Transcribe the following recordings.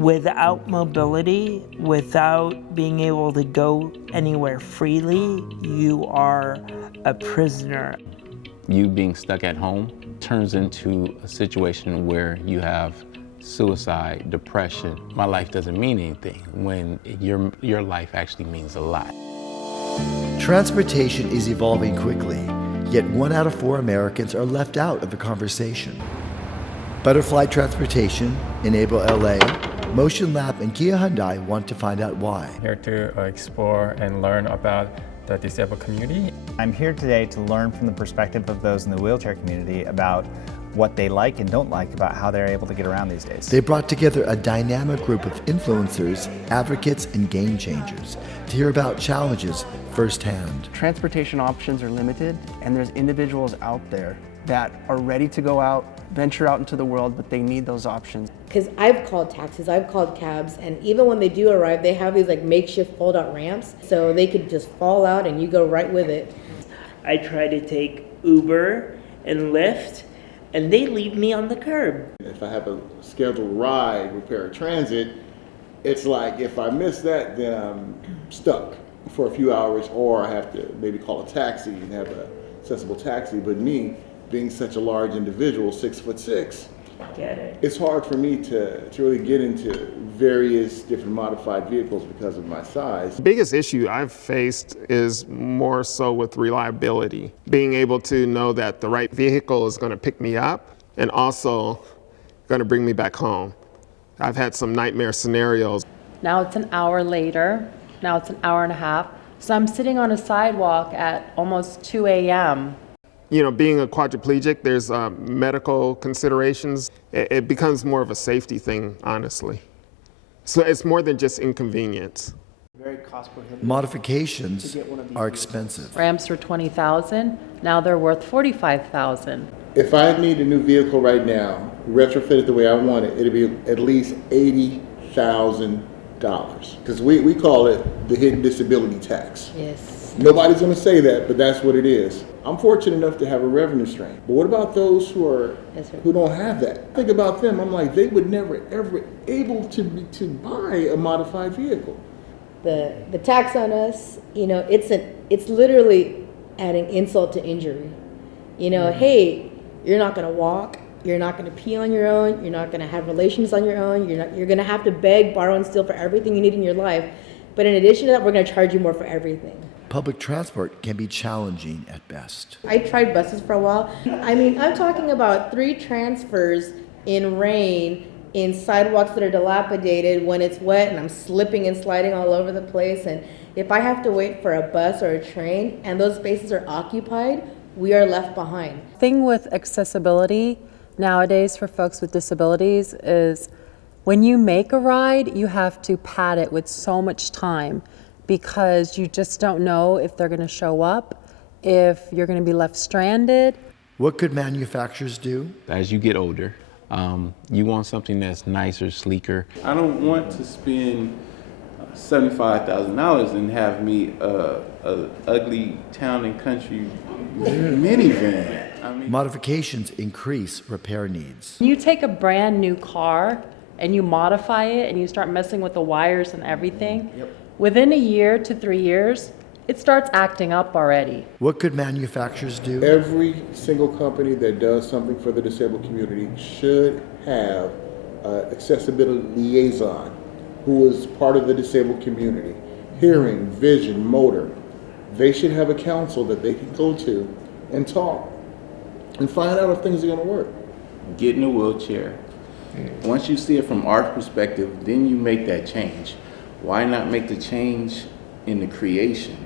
Without mobility, without being able to go anywhere freely, you are a prisoner. You being stuck at home turns into a situation where you have suicide, depression. My life doesn't mean anything when your life actually means a lot. Transportation is evolving quickly, yet 1 out of 4 Americans are left out of the conversation. Butterfly Transportation, Enable LA, Motion Lab, and Kia Hyundai want to find out why. Here to explore and learn about the disabled community. I'm here today to learn from the perspective of those in the wheelchair community about what they like and don't like about how they're able to get around these days. They brought together a dynamic group of influencers, advocates, and game changers to hear about challenges firsthand. Transportation options are limited, and there's individuals out there that are ready to go out, venture out into the world, but they need those options. Because I've called taxis, I've called cabs, and even when they do arrive, they have these like makeshift fold-out ramps, so they could just fall out and you go right with it. I try to take Uber and Lyft, and they leave me on the curb. If I have a scheduled ride with paratransit, it's like if I miss that, then I'm stuck for a few hours, or I have to maybe call a taxi and have an accessible taxi. But me, being such a large individual, 6'6", it's hard for me to really get into various different modified vehicles because of my size. The biggest issue I've faced is more so with reliability. Being able to know that the right vehicle is going to pick me up and also going to bring me back home. I've had some nightmare scenarios. Now it's an hour later, now it's an hour and a half. So I'm sitting on a sidewalk at almost 2 a.m. You know, being a quadriplegic, there's medical considerations. It becomes more of a safety thing, honestly. So it's more than just inconvenience. Very cost prohibitive. Modifications are expensive. Ramps were $20,000, now they're worth $45,000. If I need a new vehicle right now, retrofitted the way I want it, it'd be at least $80,000. Because we call it the hidden disability tax. Yes. Nobody's going to say that, but that's what it is. I'm fortunate enough to have a revenue stream. But what about those who don't have that? Think about them. I'm like, they would never, ever able to buy a modified vehicle. The tax on us, you know, it's literally adding insult to injury. You know, hey, you're not going to walk, you're not going to pee on your own, you're not going to have relations on your own, you're going to have to beg, borrow, and steal for everything you need in your life. But in addition to that, we're going to charge you more for everything. Public transport can be challenging at best. I tried buses for a while. I mean, I'm talking about 3 transfers in rain, in sidewalks that are dilapidated when it's wet, and I'm slipping and sliding all over the place. And if I have to wait for a bus or a train and those spaces are occupied, we are left behind. The thing with accessibility nowadays for folks with disabilities is when you make a ride, you have to pad it with so much time because you just don't know if they're going to show up, if you're going to be left stranded. What could manufacturers do? As you get older, you want something that's nicer, sleeker. I don't want to spend $75,000 and have me a ugly town and country minivan. I mean, Modifications increase repair needs. You take a brand new car and you modify it and you start messing with the wires and everything. Yep. Within a year to 3 years, it starts acting up already. What could manufacturers do? Every single company that does something for the disabled community should have an accessibility liaison who is part of the disabled community. Hearing, vision, motor. They should have a council that they can go to and talk and find out if things are going to work. get in a wheelchair. Once you see it from our perspective, then you make that change. Why not make the change in the creation?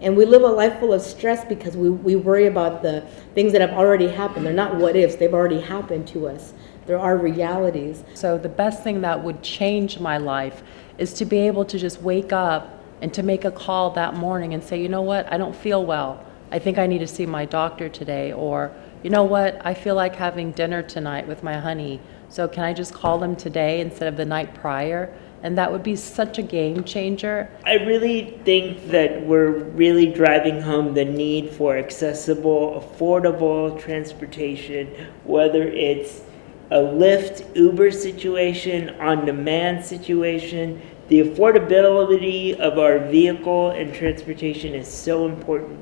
And we live a life full of stress because we worry about the things that have already happened. They're not what ifs, they've already happened to us. There are realities. So the best thing that would change my life is to be able to just wake up and to make a call that morning and say, you know what, I don't feel well. I think I need to see my doctor today. Or, you know what, I feel like having dinner tonight with my honey. So can I just call them today instead of the night prior? And that would be such a game changer. I really think that we're really driving home the need for accessible, affordable transportation, whether it's a Lyft, Uber situation, on-demand situation. The affordability of our vehicle and transportation is so important.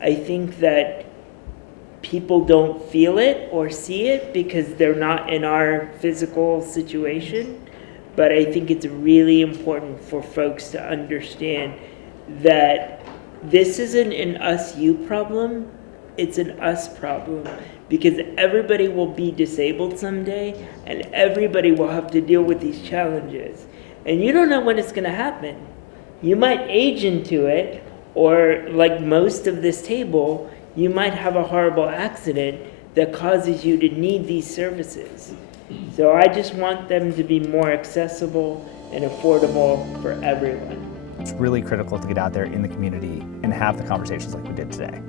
I think that people don't feel it or see it because they're not in our physical situation. But I think it's really important for folks to understand that this isn't an us-you problem, it's an us problem. Because everybody will be disabled someday, and everybody will have to deal with these challenges. And you don't know when it's gonna happen. You might age into it, or like most of this table, you might have a horrible accident that causes you to need these services. So I just want them to be more accessible and affordable for everyone. It's really critical to get out there in the community and have the conversations like we did today.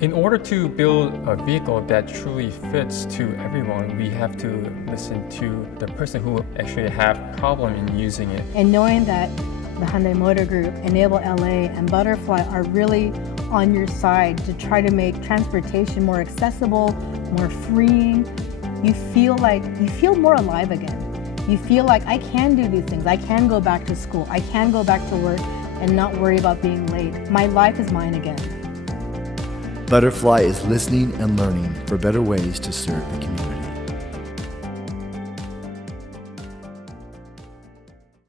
In order to build a vehicle that truly fits to everyone, we have to listen to the person who actually have problem in using it. And knowing that the Hyundai Motor Group, Enable LA, and Butterfly are really on your side to try to make transportation more accessible, more freeing, you feel more alive again. You feel like I can do these things. I can go back to school. I can go back to work and not worry about being late. My life is mine again. Butterfly is listening and learning for better ways to serve the community.